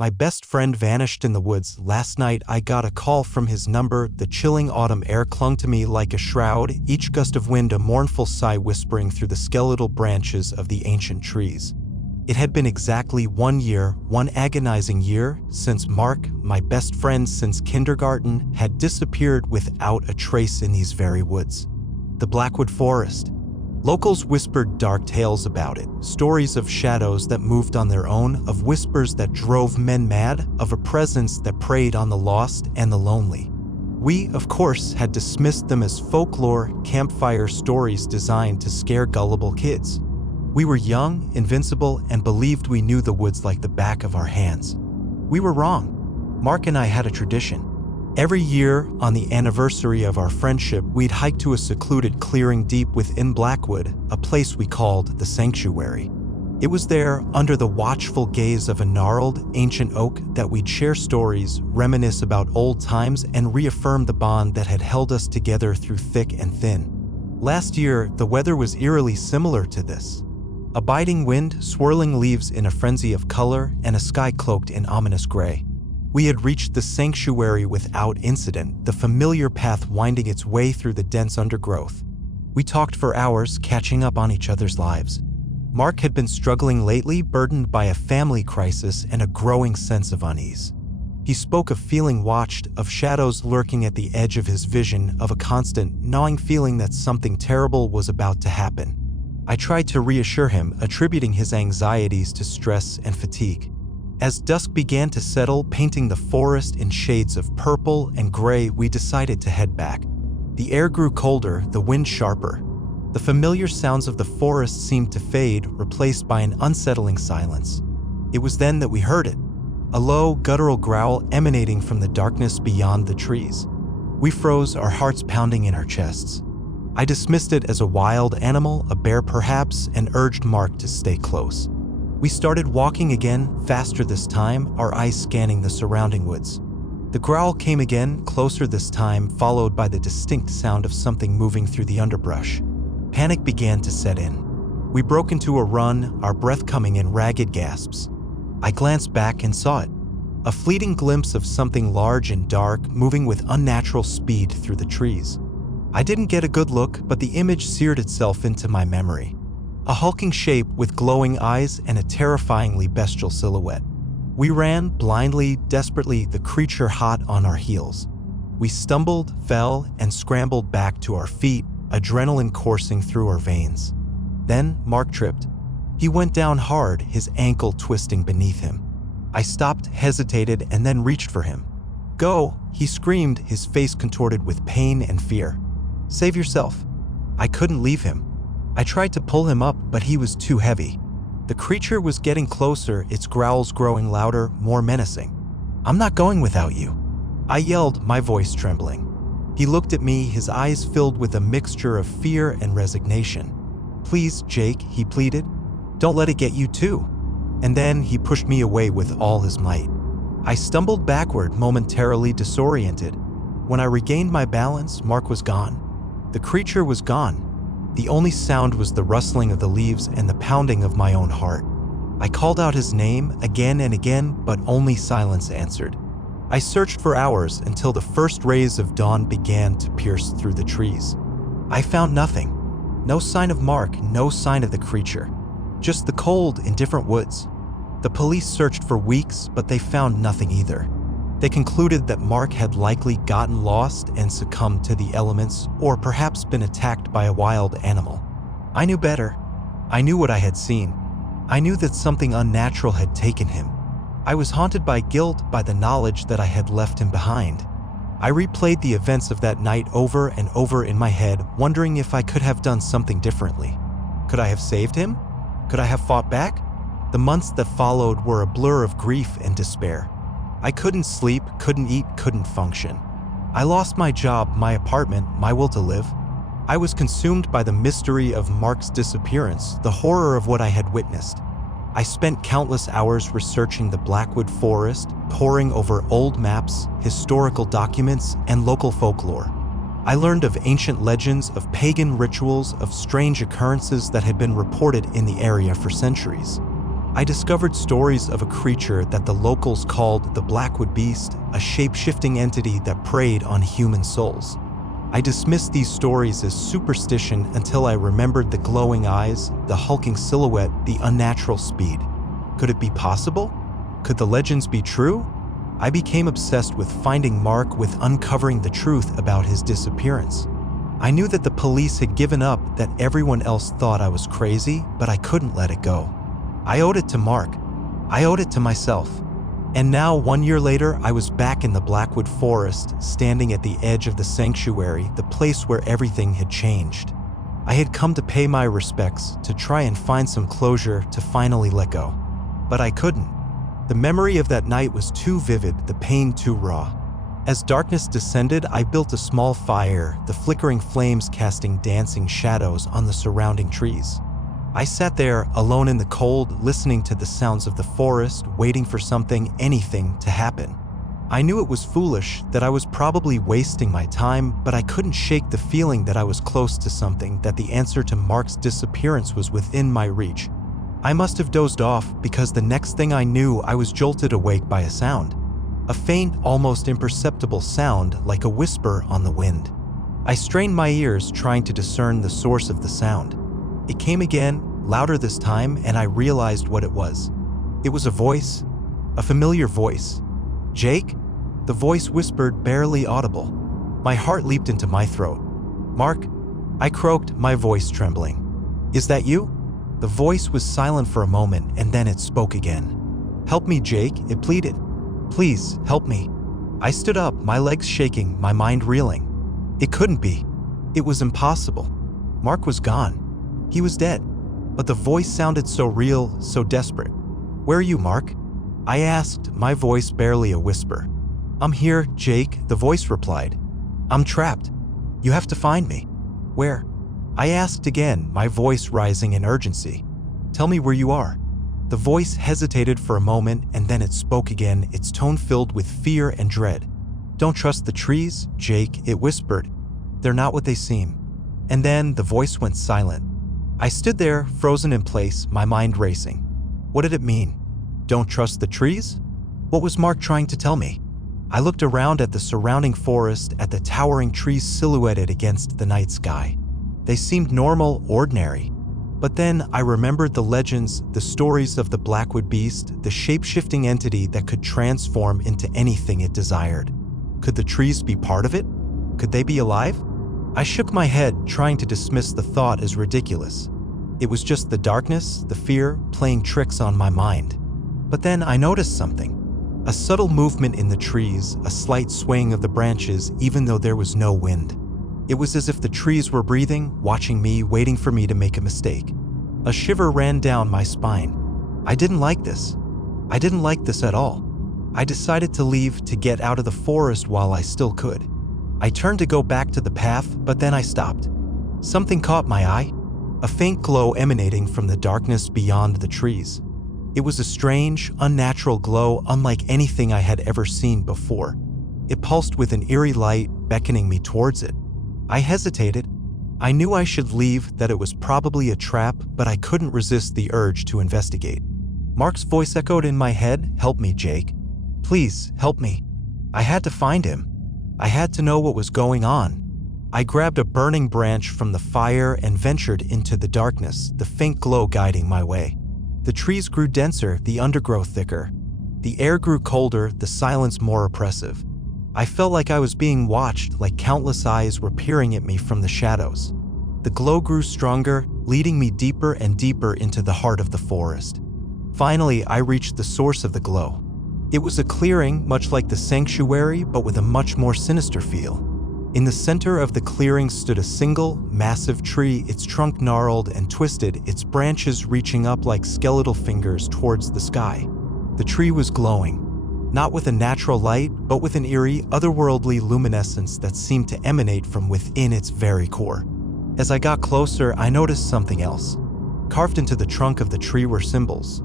My best friend vanished in the woods. Last night I got a call from his number. The chilling autumn air clung to me like a shroud, each gust of wind a mournful sigh whispering through the skeletal branches of the ancient trees. It had been exactly 1 year, one agonizing year, since Mark, my best friend since kindergarten, had disappeared without a trace in these very woods. The Blackwood Forest. Locals whispered dark tales about it, stories of shadows that moved on their own, of whispers that drove men mad, of a presence that preyed on the lost and the lonely. We, of course, had dismissed them as folklore, campfire stories designed to scare gullible kids. We were young, invincible, and believed we knew the woods like the back of our hands. We were wrong. Mark and I had a tradition. Every year, on the anniversary of our friendship, we'd hike to a secluded clearing deep within Blackwood, a place we called the Sanctuary. It was there, under the watchful gaze of a gnarled, ancient oak, that we'd share stories, reminisce about old times, and reaffirm the bond that had held us together through thick and thin. Last year, the weather was eerily similar to this. A biting wind, swirling leaves in a frenzy of color, and a sky cloaked in ominous gray. We had reached the sanctuary without incident, the familiar path winding its way through the dense undergrowth. We talked for hours, catching up on each other's lives. Mark had been struggling lately, burdened by a family crisis and a growing sense of unease. He spoke of feeling watched, of shadows lurking at the edge of his vision, of a constant, gnawing feeling that something terrible was about to happen. I tried to reassure him, attributing his anxieties to stress and fatigue. As dusk began to settle, painting the forest in shades of purple and gray, we decided to head back. The air grew colder, the wind sharper. The familiar sounds of the forest seemed to fade, replaced by an unsettling silence. It was then that we heard it, a low, guttural growl emanating from the darkness beyond the trees. We froze, our hearts pounding in our chests. I dismissed it as a wild animal, a bear perhaps, and urged Mark to stay close. We started walking again, faster this time, our eyes scanning the surrounding woods. The growl came again, closer this time, followed by the distinct sound of something moving through the underbrush. Panic began to set in. We broke into a run, our breath coming in ragged gasps. I glanced back and saw it. A fleeting glimpse of something large and dark, moving with unnatural speed through the trees. I didn't get a good look, but the image seared itself into my memory. A hulking shape with glowing eyes and a terrifyingly bestial silhouette. We ran, blindly, desperately, the creature hot on our heels. We stumbled, fell, and scrambled back to our feet, adrenaline coursing through our veins. Then Mark tripped. He went down hard, his ankle twisting beneath him. I stopped, hesitated, and then reached for him. "Go!" he screamed, his face contorted with pain and fear. "Save yourself." I couldn't leave him. I tried to pull him up, but he was too heavy. The creature was getting closer, its growls growing louder, more menacing. "I'm not going without you," I yelled, my voice trembling. He looked at me, his eyes filled with a mixture of fear and resignation. "Please, Jake," he pleaded. "Don't let it get you too." And then he pushed me away with all his might. I stumbled backward, momentarily disoriented. When I regained my balance, Mark was gone. The creature was gone. The only sound was the rustling of the leaves and the pounding of my own heart. I called out his name again and again, but only silence answered. I searched for hours until the first rays of dawn began to pierce through the trees. I found nothing. No sign of Mark, no sign of the creature. Just the cold, indifferent woods. The police searched for weeks, but they found nothing either. They concluded that Mark had likely gotten lost and succumbed to the elements, or perhaps been attacked by a wild animal. I knew better. I knew what I had seen. I knew that something unnatural had taken him. I was haunted by guilt, by the knowledge that I had left him behind. I replayed the events of that night over and over in my head, wondering if I could have done something differently. Could I have saved him? Could I have fought back? The months that followed were a blur of grief and despair. I couldn't sleep, couldn't eat, couldn't function. I lost my job, my apartment, my will to live. I was consumed by the mystery of Mark's disappearance, the horror of what I had witnessed. I spent countless hours researching the Blackwood Forest, poring over old maps, historical documents, and local folklore. I learned of ancient legends, of pagan rituals, of strange occurrences that had been reported in the area for centuries. I discovered stories of a creature that the locals called the Blackwood Beast, a shape-shifting entity that preyed on human souls. I dismissed these stories as superstition until I remembered the glowing eyes, the hulking silhouette, the unnatural speed. Could it be possible? Could the legends be true? I became obsessed with finding Mark, with uncovering the truth about his disappearance. I knew that the police had given up, that everyone else thought I was crazy, but I couldn't let it go. I owed it to Mark. I owed it to myself. And now, 1 year later, I was back in the Blackwood Forest, standing at the edge of the sanctuary, the place where everything had changed. I had come to pay my respects, to try and find some closure, to finally let go. But I couldn't. The memory of that night was too vivid, the pain too raw. As darkness descended, I built a small fire, the flickering flames casting dancing shadows on the surrounding trees. I sat there, alone in the cold, listening to the sounds of the forest, waiting for something, anything, to happen. I knew it was foolish, that I was probably wasting my time, but I couldn't shake the feeling that I was close to something, that the answer to Mark's disappearance was within my reach. I must have dozed off, because the next thing I knew, I was jolted awake by a sound. A faint, almost imperceptible sound, like a whisper on the wind. I strained my ears, trying to discern the source of the sound. It came again, louder this time, and I realized what it was. It was a voice, a familiar voice. "Jake?" The voice whispered, barely audible. My heart leaped into my throat. "Mark?" I croaked, my voice trembling. "Is that you?" The voice was silent for a moment, and then it spoke again. "Help me, Jake," it pleaded. "Please, help me." I stood up, my legs shaking, my mind reeling. It couldn't be. It was impossible. Mark was gone. He was dead. But the voice sounded so real, so desperate. "Where are you, Mark?" I asked, my voice barely a whisper. "I'm here, Jake," the voice replied. "I'm trapped. You have to find me." "Where?" I asked again, my voice rising in urgency. "Tell me where you are." The voice hesitated for a moment, and then it spoke again, its tone filled with fear and dread. "Don't trust the trees, Jake," it whispered. "They're not what they seem." And then the voice went silent. I stood there, frozen in place, my mind racing. What did it mean? Don't trust the trees? What was Mark trying to tell me? I looked around at the surrounding forest, at the towering trees silhouetted against the night sky. They seemed normal, ordinary. But then I remembered the legends, the stories of the Blackwood Beast, the shape-shifting entity that could transform into anything it desired. Could the trees be part of it? Could they be alive? I shook my head, trying to dismiss the thought as ridiculous. It was just the darkness, the fear, playing tricks on my mind. But then I noticed something. A subtle movement in the trees, a slight swaying of the branches, even though there was no wind. It was as if the trees were breathing, watching me, waiting for me to make a mistake. A shiver ran down my spine. I didn't like this. I didn't like this at all. I decided to leave, to get out of the forest while I still could. I turned to go back to the path, but then I stopped. Something caught my eye, a faint glow emanating from the darkness beyond the trees. It was a strange, unnatural glow unlike anything I had ever seen before. It pulsed with an eerie light, beckoning me towards it. I hesitated. I knew I should leave, that it was probably a trap, but I couldn't resist the urge to investigate. Mark's voice echoed in my head, "Help me, Jake. Please, help me." I had to find him. I had to know what was going on. I grabbed a burning branch from the fire and ventured into the darkness, the faint glow guiding my way. The trees grew denser, the undergrowth thicker. The air grew colder, the silence more oppressive. I felt like I was being watched, like countless eyes were peering at me from the shadows. The glow grew stronger, leading me deeper and deeper into the heart of the forest. Finally, I reached the source of the glow. It was a clearing, much like the sanctuary, but with a much more sinister feel. In the center of the clearing stood a single, massive tree, its trunk gnarled and twisted, its branches reaching up like skeletal fingers towards the sky. The tree was glowing, not with a natural light, but with an eerie, otherworldly luminescence that seemed to emanate from within its very core. As I got closer, I noticed something else. Carved into the trunk of the tree were symbols.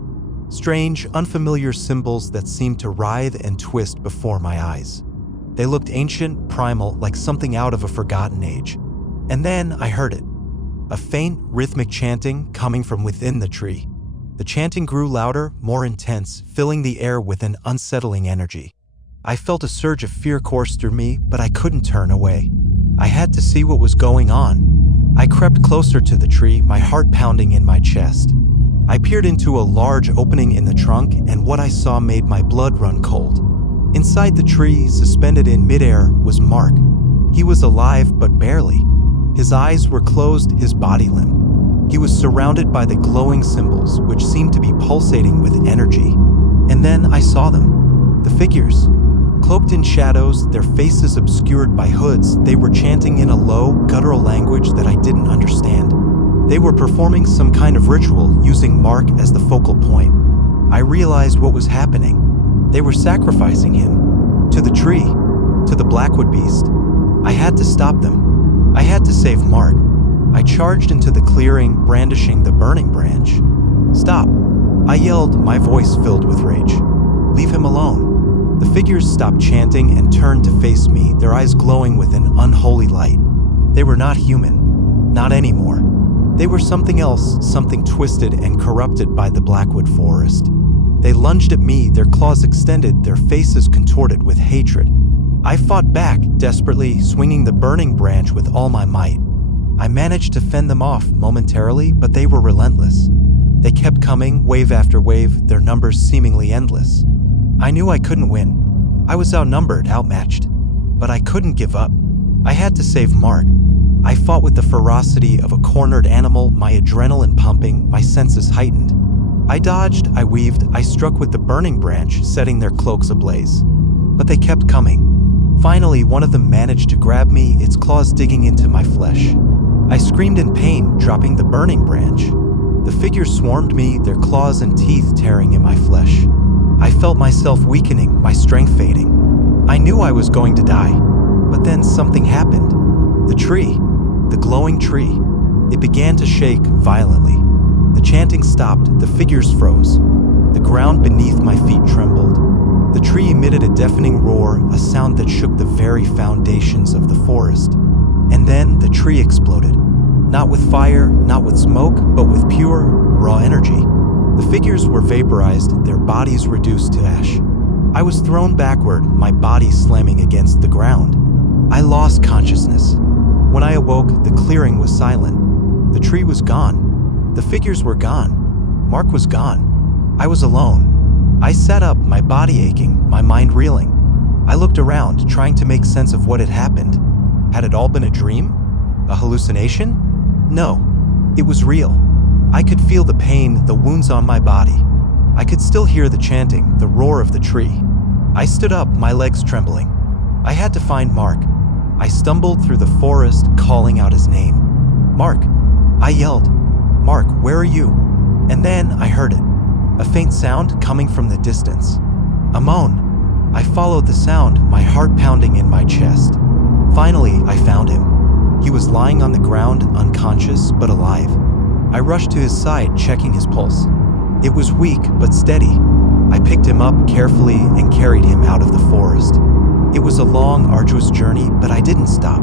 Strange, unfamiliar symbols that seemed to writhe and twist before my eyes. They looked ancient, primal, like something out of a forgotten age. And then I heard it. A faint, rhythmic chanting coming from within the tree. The chanting grew louder, more intense, filling the air with an unsettling energy. I felt a surge of fear course through me, but I couldn't turn away. I had to see what was going on. I crept closer to the tree, my heart pounding in my chest. I peered into a large opening in the trunk, and what I saw made my blood run cold. Inside the tree, suspended in midair, was Mark. He was alive, but barely. His eyes were closed, his body limp. He was surrounded by the glowing symbols, which seemed to be pulsating with energy. And then I saw them. The figures. Cloaked in shadows, their faces obscured by hoods, they were chanting in a low, guttural language that I didn't understand. They were performing some kind of ritual, using Mark as the focal point. I realized what was happening. They were sacrificing him. To the tree. To the Blackwood Beast. I had to stop them. I had to save Mark. I charged into the clearing, brandishing the burning branch. "Stop!" I yelled, my voice filled with rage. "Leave him alone." The figures stopped chanting and turned to face me, their eyes glowing with an unholy light. They were not human. Not anymore. They were something else, something twisted and corrupted by the Blackwood Forest. They lunged at me, their claws extended, their faces contorted with hatred. I fought back, desperately, swinging the burning branch with all my might. I managed to fend them off momentarily, but they were relentless. They kept coming, wave after wave, their numbers seemingly endless. I knew I couldn't win. I was outnumbered, outmatched. But I couldn't give up. I had to save Mark. I fought with the ferocity of a cornered animal, my adrenaline pumping, my senses heightened. I dodged, I weaved, I struck with the burning branch, setting their cloaks ablaze. But they kept coming. Finally, one of them managed to grab me, its claws digging into my flesh. I screamed in pain, dropping the burning branch. The figures swarmed me, their claws and teeth tearing in my flesh. I felt myself weakening, my strength fading. I knew I was going to die. But then something happened. The tree. The glowing tree. It began to shake violently. The chanting stopped, the figures froze. The ground beneath my feet trembled. The tree emitted a deafening roar, a sound that shook the very foundations of the forest. And then the tree exploded. Not with fire, not with smoke, but with pure, raw energy. The figures were vaporized, their bodies reduced to ash. I was thrown backward, my body slamming against the ground. I lost consciousness. When I awoke, the clearing was silent. The tree was gone. The figures were gone. Mark was gone. I was alone. I sat up, my body aching, my mind reeling. I looked around, trying to make sense of what had happened. Had it all been a dream? A hallucination? No, it was real. I could feel the pain, the wounds on my body. I could still hear the chanting, the roar of the tree. I stood up, my legs trembling. I had to find Mark. I stumbled through the forest, calling out his name. "Mark!" I yelled. "Mark, where are you?" And then I heard it. A faint sound coming from the distance. A moan. I followed the sound, my heart pounding in my chest. Finally, I found him. He was lying on the ground, unconscious but alive. I rushed to his side, checking his pulse. It was weak but steady. I picked him up carefully and carried him out of the forest. It was a long, arduous journey, but I didn't stop.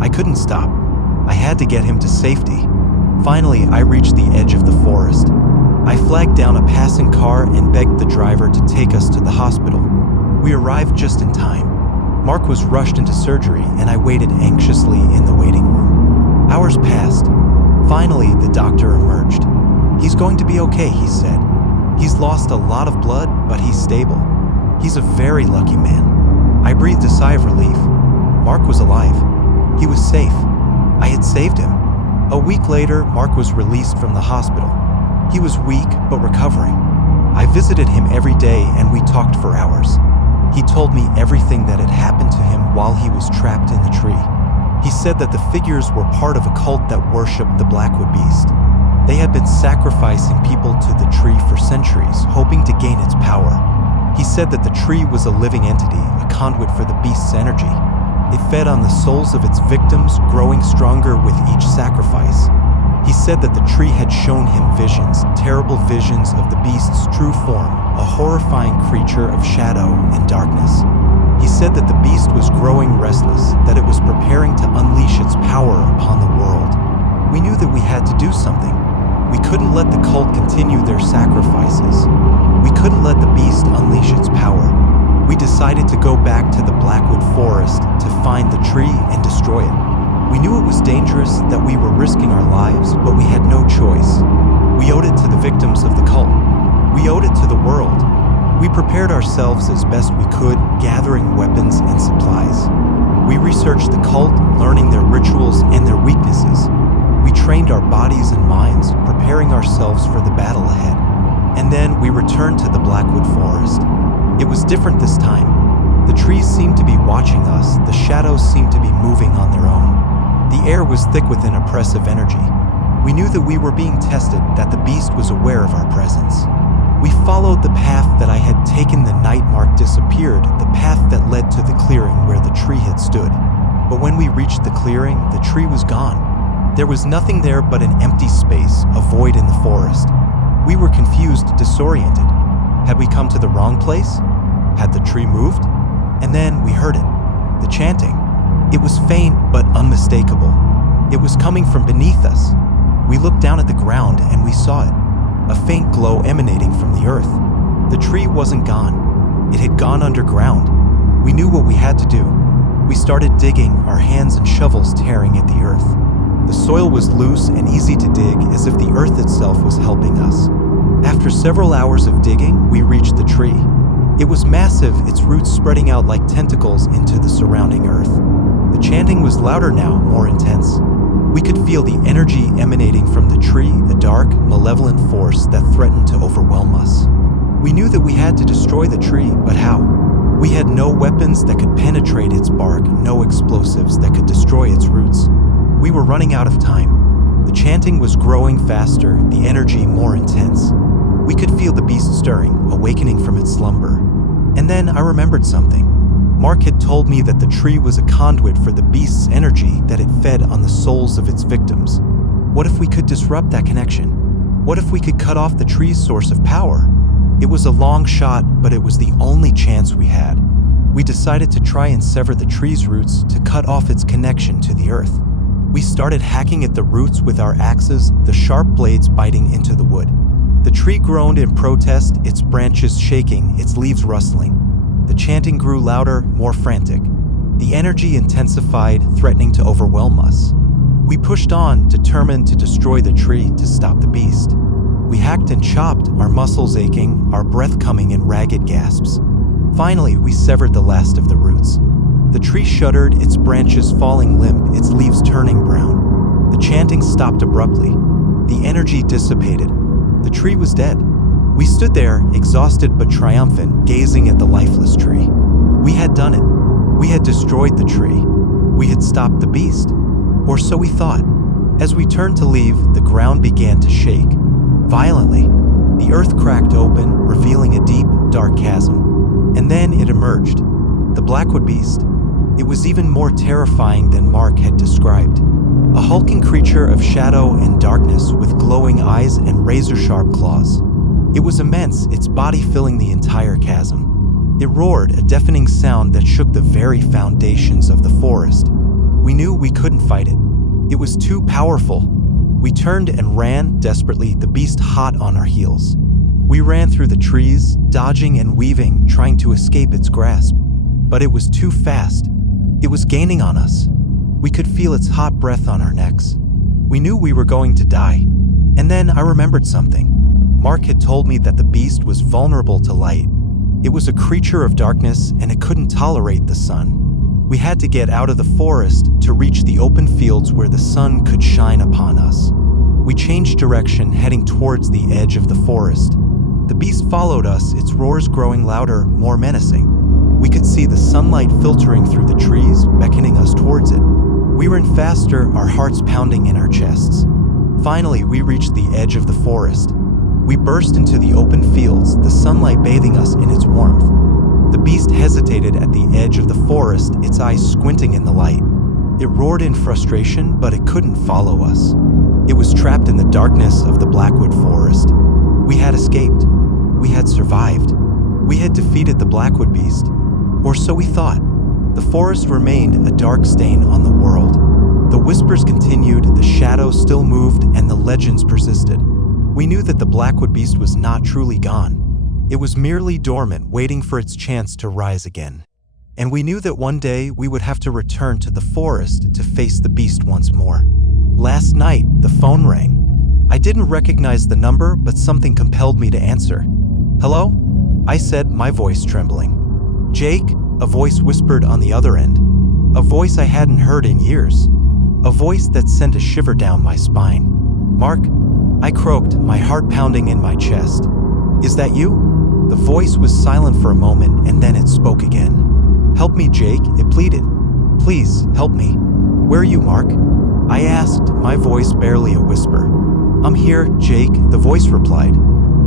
I couldn't stop. I had to get him to safety. Finally, I reached the edge of the forest. I flagged down a passing car and begged the driver to take us to the hospital. We arrived just in time. Mark was rushed into surgery, and I waited anxiously in the waiting room. Hours passed. Finally, the doctor emerged. "He's going to be okay," he said. "He's lost a lot of blood, but he's stable. He's a very lucky man." I breathed a sigh of relief. Mark was alive. He was safe. I had saved him. A week later, Mark was released from the hospital. He was weak, but recovering. I visited him every day, and we talked for hours. He told me everything that had happened to him while he was trapped in the tree. He said that the figures were part of a cult that worshipped the Blackwood Beast. They had been sacrificing people to the tree for centuries, hoping to gain its power. He said that the tree was a living entity, a conduit for the beast's energy. It fed on the souls of its victims, growing stronger with each sacrifice. He said that the tree had shown him visions, terrible visions of the beast's true form, a horrifying creature of shadow and darkness. He said that the beast was growing restless, that it was preparing to unleash its power upon the world. We knew that we had to do something. We couldn't let the cult continue their sacrifices. We couldn't let the beast unleash its power. We decided to go back to the Blackwood Forest to find the tree and destroy it. We knew it was dangerous, that we were risking our lives, but we had no choice. We owed it to the victims of the cult. We owed it to the world. We prepared ourselves as best we could, gathering weapons and supplies. We researched the cult, learning their rituals and their weaknesses. We trained our bodies and minds, preparing ourselves for the battle ahead. And then we returned to the Blackwood Forest. It was different this time. The trees seemed to be watching us, the shadows seemed to be moving on their own. The air was thick with an oppressive energy. We knew that we were being tested, that the beast was aware of our presence. We followed the path that I had taken the night Mark disappeared, the path that led to the clearing where the tree had stood. But when we reached the clearing, the tree was gone. There was nothing there but an empty space, a void in the forest. We were confused, disoriented. Had we come to the wrong place? Had the tree moved? And then we heard it, the chanting. It was faint but unmistakable. It was coming from beneath us. We looked down at the ground and we saw it. A faint glow emanating from the earth. The tree wasn't gone. It had gone underground. We knew what we had to do. We started digging, our hands and shovels tearing at the earth. The soil was loose and easy to dig, as if the earth itself was helping us. After several hours of digging, we reached the tree. It was massive, its roots spreading out like tentacles into the surrounding earth. The chanting was louder now, more intense. We could feel the energy emanating from the tree, a dark, malevolent force that threatened to overwhelm us. We knew that we had to destroy the tree, but how? We had no weapons that could penetrate its bark, no explosives that could destroy its roots. We were running out of time. The chanting was growing faster, the energy more intense. We could feel the beast stirring, awakening from its slumber. And then I remembered something. Mark had told me that the tree was a conduit for the beast's energy, that it fed on the souls of its victims. What if we could disrupt that connection? What if we could cut off the tree's source of power? It was a long shot, but it was the only chance we had. We decided to try and sever the tree's roots to cut off its connection to the earth. We started hacking at the roots with our axes, the sharp blades biting into the wood. The tree groaned in protest, its branches shaking, its leaves rustling. The chanting grew louder, more frantic. The energy intensified, threatening to overwhelm us. We pushed on, determined to destroy the tree, to stop the beast. We hacked and chopped, our muscles aching, our breath coming in ragged gasps. Finally, we severed the last of the roots. The tree shuddered, its branches falling limp, its leaves turning brown. The chanting stopped abruptly. The energy dissipated. The tree was dead. We stood there, exhausted but triumphant, gazing at the lifeless tree. We had done it. We had destroyed the tree. We had stopped the beast. Or so we thought. As we turned to leave, the ground began to shake. Violently, the earth cracked open, revealing a deep, dark chasm. And then it emerged. The Blackwood beast. It was even more terrifying than Mark had described. A hulking creature of shadow and darkness with glowing eyes and razor-sharp claws. It was immense, its body filling the entire chasm. It roared, a deafening sound that shook the very foundations of the forest. We knew we couldn't fight it. It was too powerful. We turned and ran, desperately, the beast hot on our heels. We ran through the trees, dodging and weaving, trying to escape its grasp. But it was too fast. It was gaining on us. We could feel its hot breath on our necks. We knew we were going to die. And then I remembered something. Mark had told me that the beast was vulnerable to light. It was a creature of darkness and it couldn't tolerate the sun. We had to get out of the forest to reach the open fields where the sun could shine upon us. We changed direction, heading towards the edge of the forest. The beast followed us, its roars growing louder, more menacing. We could see the sunlight filtering through the trees, beckoning us towards it. We ran faster, our hearts pounding in our chests. Finally, we reached the edge of the forest. We burst into the open fields, the sunlight bathing us in its warmth. The beast hesitated at the edge of the forest, its eyes squinting in the light. It roared in frustration, but it couldn't follow us. It was trapped in the darkness of the Blackwood Forest. We had escaped. We had survived. We had defeated the Blackwood beast. Or so we thought. The forest remained a dark stain on the world. The whispers continued, the shadows still moved, and the legends persisted. We knew that the Blackwood beast was not truly gone. It was merely dormant, waiting for its chance to rise again. And we knew that one day we would have to return to the forest to face the beast once more. Last night, the phone rang. I didn't recognize the number, but something compelled me to answer. "Hello?" I said, my voice trembling. "Jake?" a voice whispered on the other end. A voice I hadn't heard in years. A voice that sent a shiver down my spine. "Mark?" I croaked, my heart pounding in my chest. "Is that you?" The voice was silent for a moment, and then it spoke again. "Help me, Jake," it pleaded. "Please, help me." "Where are you, Mark?" I asked, my voice barely a whisper. "I'm here, Jake," the voice replied.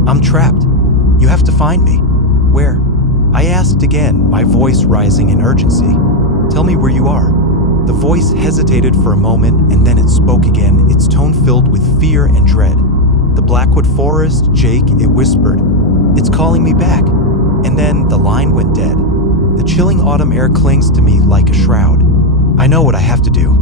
"I'm trapped. You have to find me." "Where?" I asked again, my voice rising in urgency. "Tell me where you are." The voice hesitated for a moment, and then it spoke again, its tone filled with fear and dread. "The Blackwood Forest, Jake," it whispered. "It's calling me back." And then the line went dead. The chilling autumn air clings to me like a shroud. I know what I have to do.